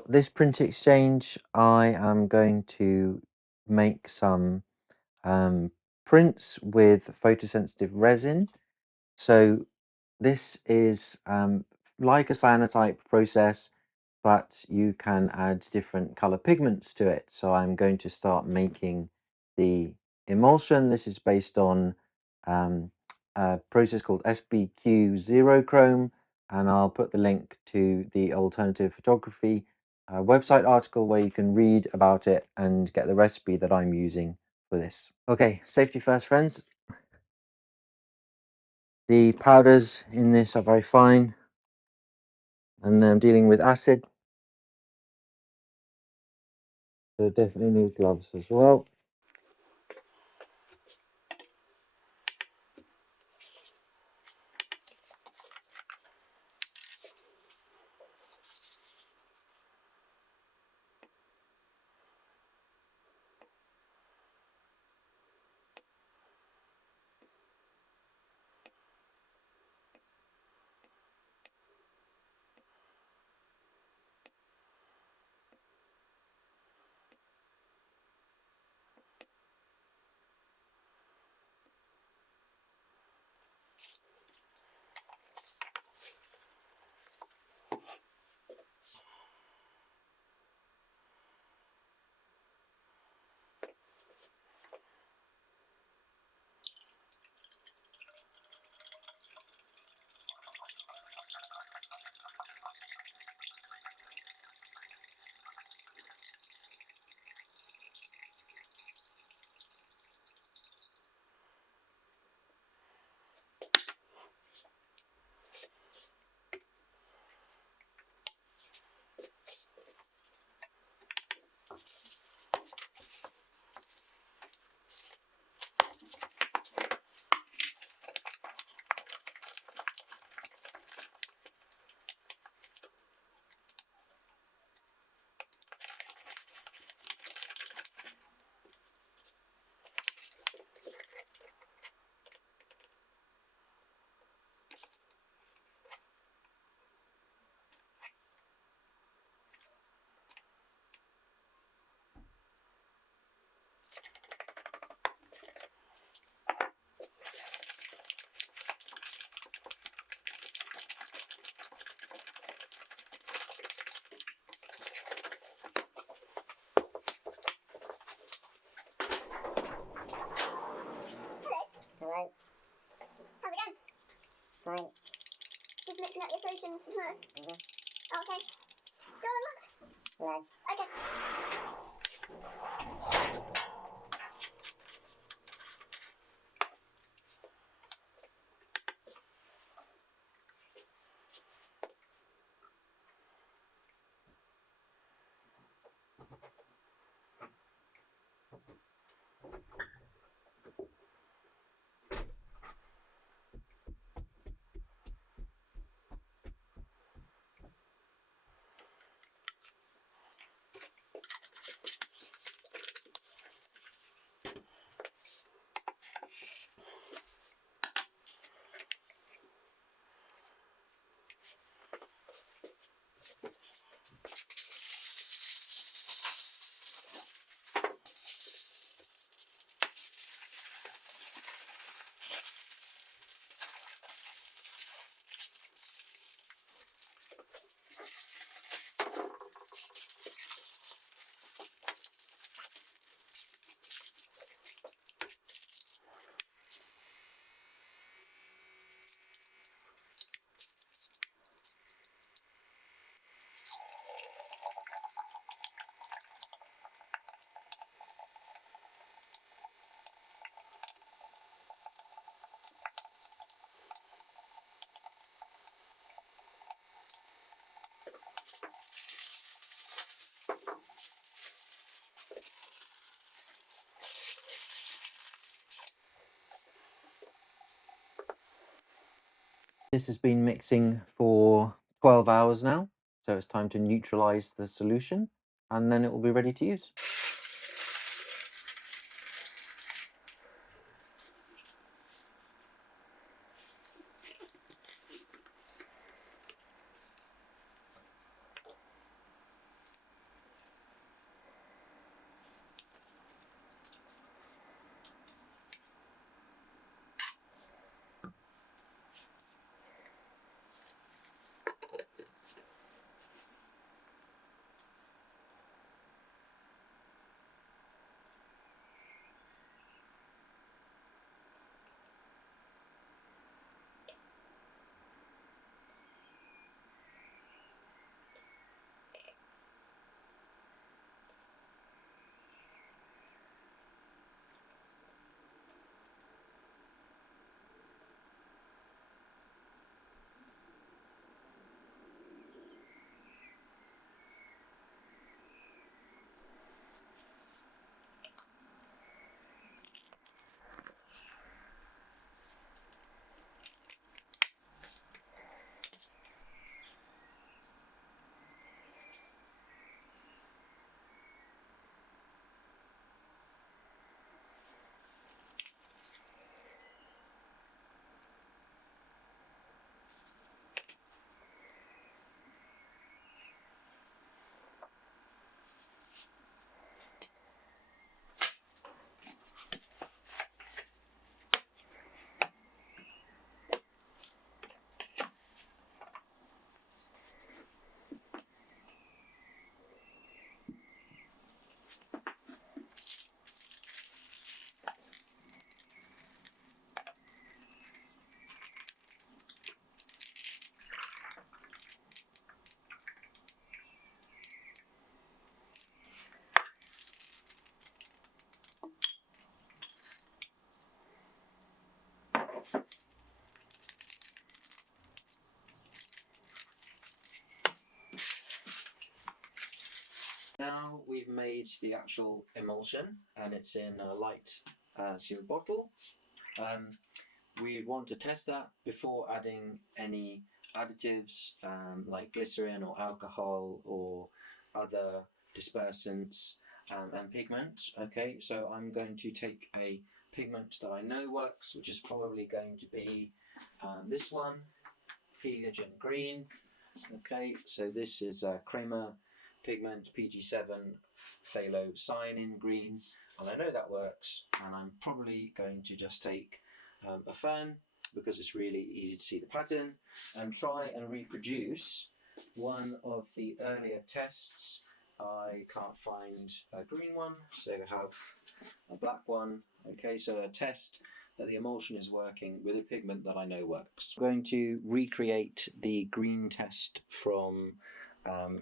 For this print exchange, I am going to make some prints with photosensitive resin. So this is like a cyanotype process, but you can add different color pigments to it. So I'm going to start making the emulsion. This is based on a process called SBQ Zerochrome, and I'll put the link to the alternative photography website article where you can read about it and get the recipe that I'm using for this. Okay, safety first, friends. The powders in this are very fine, and I'm dealing with acid, so definitely need gloves as well. Hello. How's it going? Fine. Just mixing up your solutions. Okay. Door unlocked? No. Okay. This has been mixing for 12 hours now, so it's time to neutralize the solution, and then it will be ready to use. Now we've made the actual emulsion and it's in a light sealed bottle. We want to test that before adding any additives like glycerine or alcohol or other dispersants and pigment. Okay, so I'm going to take a pigment that I know works, which is probably going to be this one, Heliogen green. Okay, so this is Kremer pigment PG7 phthalocyanin green, and I know that works, and I'm probably going to just take a fern because it's really easy to see the pattern and try and reproduce one of the earlier tests. I can't find a green one, so I have a black one. Okay, so a test that the emulsion is working with a pigment that I know works. I'm going to recreate the green test from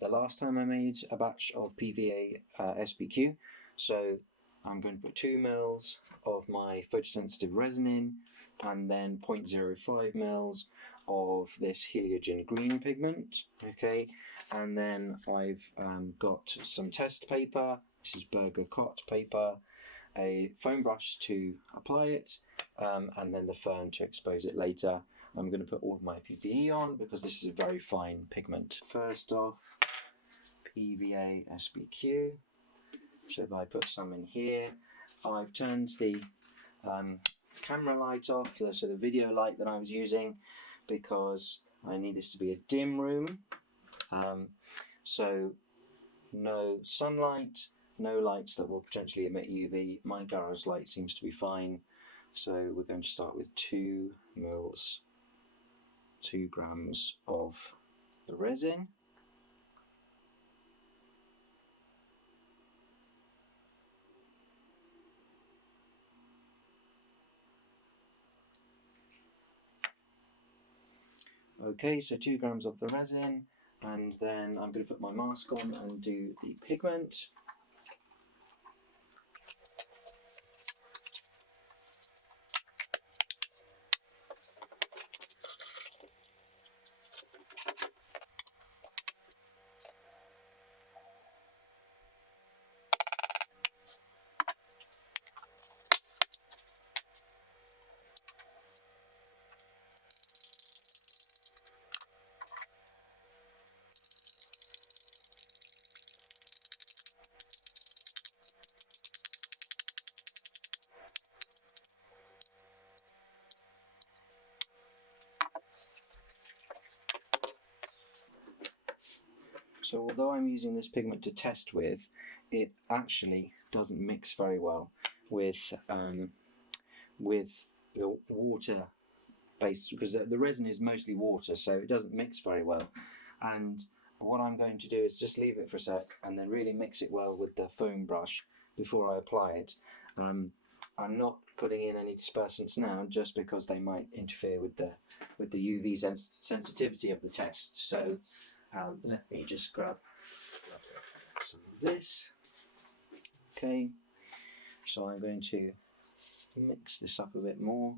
the last time I made a batch of PVA SBQ. So I'm going to put 2 mils of my photosensitive resin in, and then 0.05 mils of this Heliogen green pigment. Okay, and then I've got some test paper. This is Burger Cot paper, a foam brush to apply it, and then the fern to expose it later. I'm going to put all of my PVE on because this is a very fine pigment. First off, PVA SBQ. So if I put some in here, I've turned the camera light off, so the video light that I was using, because I need this to be a dim room. So no sunlight, no lights that will potentially emit UV. My garage light seems to be fine. So we're going to start with 2 mils, 2 grams of the resin. Okay, so 2 grams of the resin, and then I'm going to put my mask on and do the pigment. So although I'm using this pigment to test with, it actually doesn't mix very well with the water based, because the resin is mostly water, so it doesn't mix very well. And what I'm going to do is just leave it for a sec and then really mix it well with the foam brush before I apply it. I'm not putting in any dispersants now, just because they might interfere with the UV sensitivity of the test. So let me just grab some of this. Okay, so I'm going to mix this up a bit more.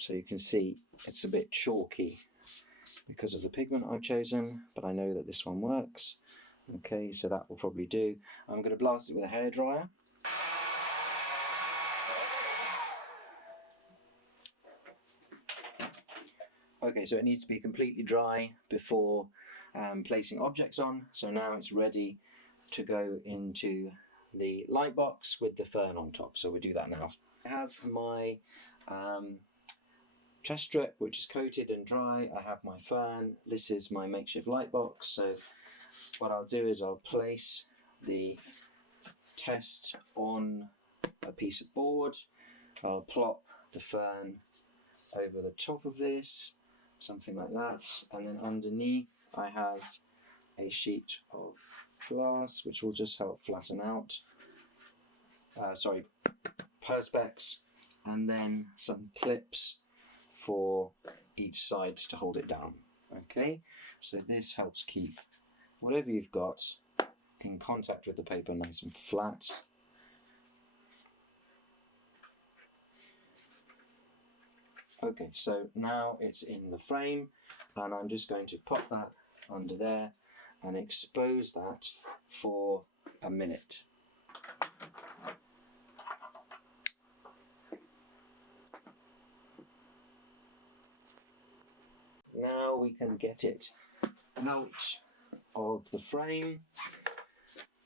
So you can see it's a bit chalky because of the pigment I've chosen, but I know that this one works. Okay, so that will probably do. I'm going to blast it with a hairdryer. Okay, so it needs to be completely dry before placing objects on. So now it's ready to go into the light box with the fern on top. So we'll do that now. I have my test strip, which is coated and dry. I have my fern. This is my makeshift light box. So what I'll do is I'll place the test on a piece of board. I'll plop the fern over the top of this, something like that, and then underneath I have a sheet of glass which will just help flatten out, perspex, and then some clips for each side to hold it down. Okay, so this helps keep whatever you've got in contact with the paper nice and flat. Okay, so now it's in the frame, and I'm just going to pop that under there and expose that for a minute. Now we can get it out of the frame,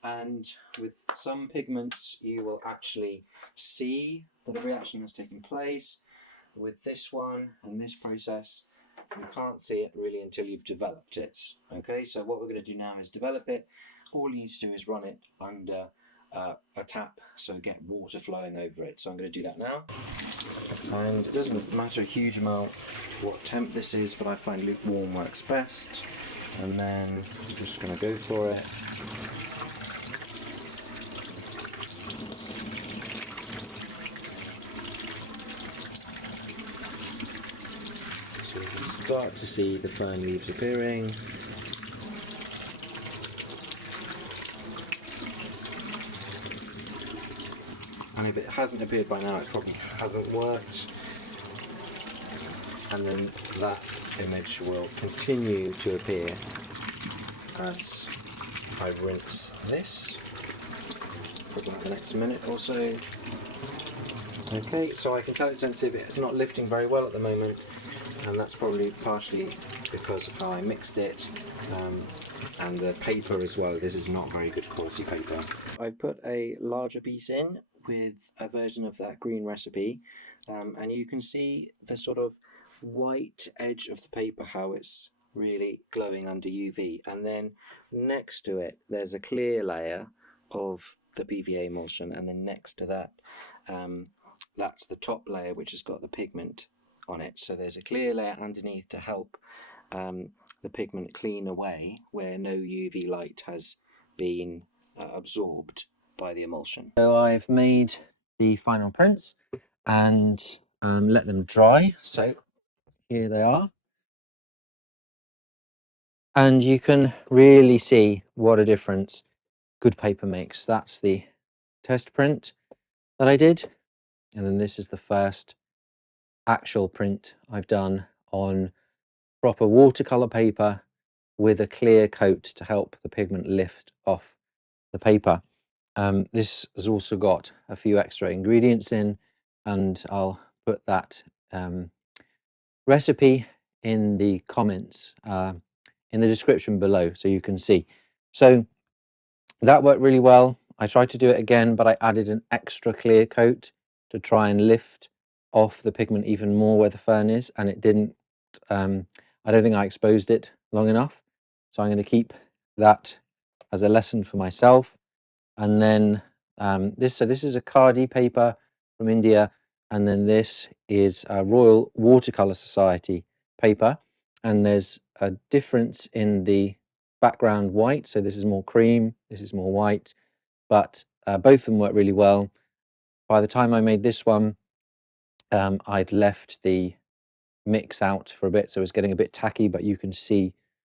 and with some pigments you will actually see that a reaction has taken place. With this one and this process, you can't see it really until you've developed it. Okay, so what we're going to do now is develop it. All you need to do is run it under a tap, so get water flowing over it. So I'm going to do that now. And it doesn't matter a huge amount what temp this is, but I find lukewarm works best. And then I'm just going to go for it. So you can start to see the fern leaves appearing. And if it hasn't appeared by now, it probably hasn't worked. And then that image will continue to appear as I rinse this for about the next minute or so. Okay, so I can tell it's sensitive. It's not lifting very well at the moment, and that's probably partially because of how I mixed it, and the paper as well. This is not very good quality paper. I put a larger piece in with a version of that green recipe, and you can see the sort of white edge of the paper, how it's really glowing under UV, and then next to it there's a clear layer of the PVA emulsion, and then next to that that's the top layer which has got the pigment on it. So there's a clear layer underneath to help the pigment clean away where no UV light has been absorbed by the emulsion. So I've made the final prints and let them dry. So here they are. And you can really see what a difference good paper makes. That's the test print that I did. And then this is the first actual print I've done on proper watercolor paper with a clear coat to help the pigment lift off the paper. This has also got a few extra ingredients in, and I'll put that recipe in the comments in the description below so you can see. So that worked really well. I tried to do it again, but I added an extra clear coat to try and lift off the pigment even more where the fern is, and it didn't. I don't think I exposed it long enough, so I'm going to keep that as a lesson for myself. And then this is a Khadi paper from India, and then this is a Royal Watercolor Society paper, and there's a difference in the background white. So this is more cream, this is more white, but both of them work really well. By the time I made this one, I'd left the mix out for a bit, so it's getting a bit tacky, but you can see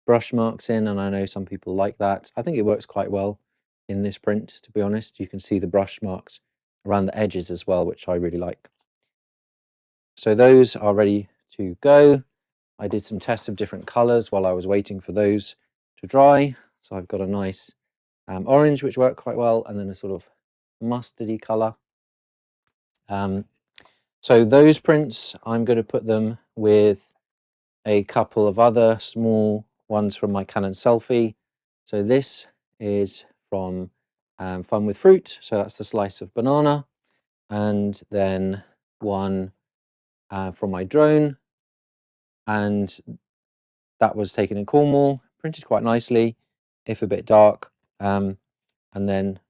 brush marks in, and I know some people like that. I think it works quite well in this print, to be honest. You can see the brush marks around the edges as well, which I really like. So those are ready to go. I did some tests of different colors while I was waiting for those to dry. So I've got a nice orange, which worked quite well, and then a sort of mustardy color. So those prints, I'm going to put them with a couple of other small ones from my Canon selfie. So this is from Fun with Fruit. So that's the slice of banana. And then one from my drone. And that was taken in Cornwall, printed quite nicely, if a bit dark. And then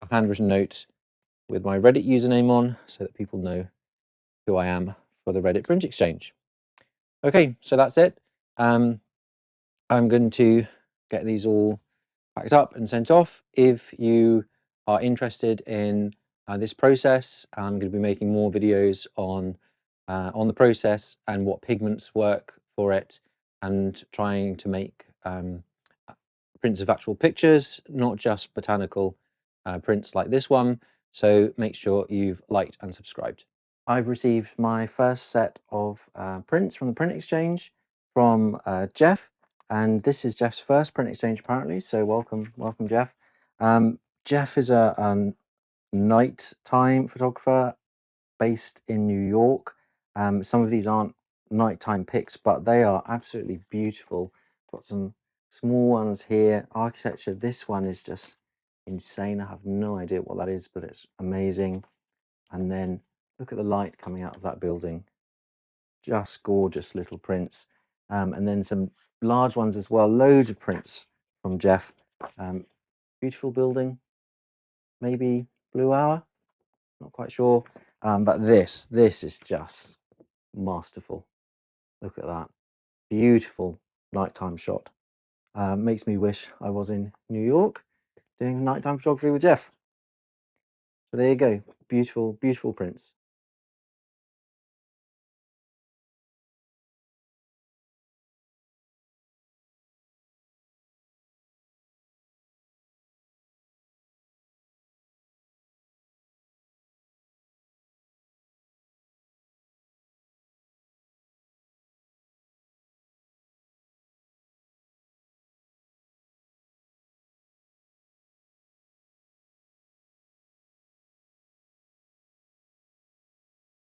a handwritten note with my Reddit username on so that people know who I am for the Reddit print exchange. Okay, so that's it. I'm going to get these all packed up and sent off. If you are interested in this process, I'm going to be making more videos on on the process and what pigments work for it, and trying to make prints of actual pictures, not just botanical prints like this one. So make sure you've liked and subscribed. I've received my first set of prints from the print exchange from Jeff, and this is Jeff's first print exchange apparently, so welcome Jeff. Jeff is a nighttime photographer based in New York. Some of these aren't nighttime pics, but they are absolutely beautiful. Got some small ones here. Architecture, this one is just insane. I have no idea what that is, but it's amazing. And then look at the light coming out of that building. Just gorgeous little prints. And then some large ones as well. Loads of prints from Jeff. Beautiful building. Maybe Blue Hour, not quite sure. But this is just masterful. Look at that. Beautiful nighttime shot. Makes me wish I was in New York doing nighttime photography with Jeff. So there you go. Beautiful, beautiful prints.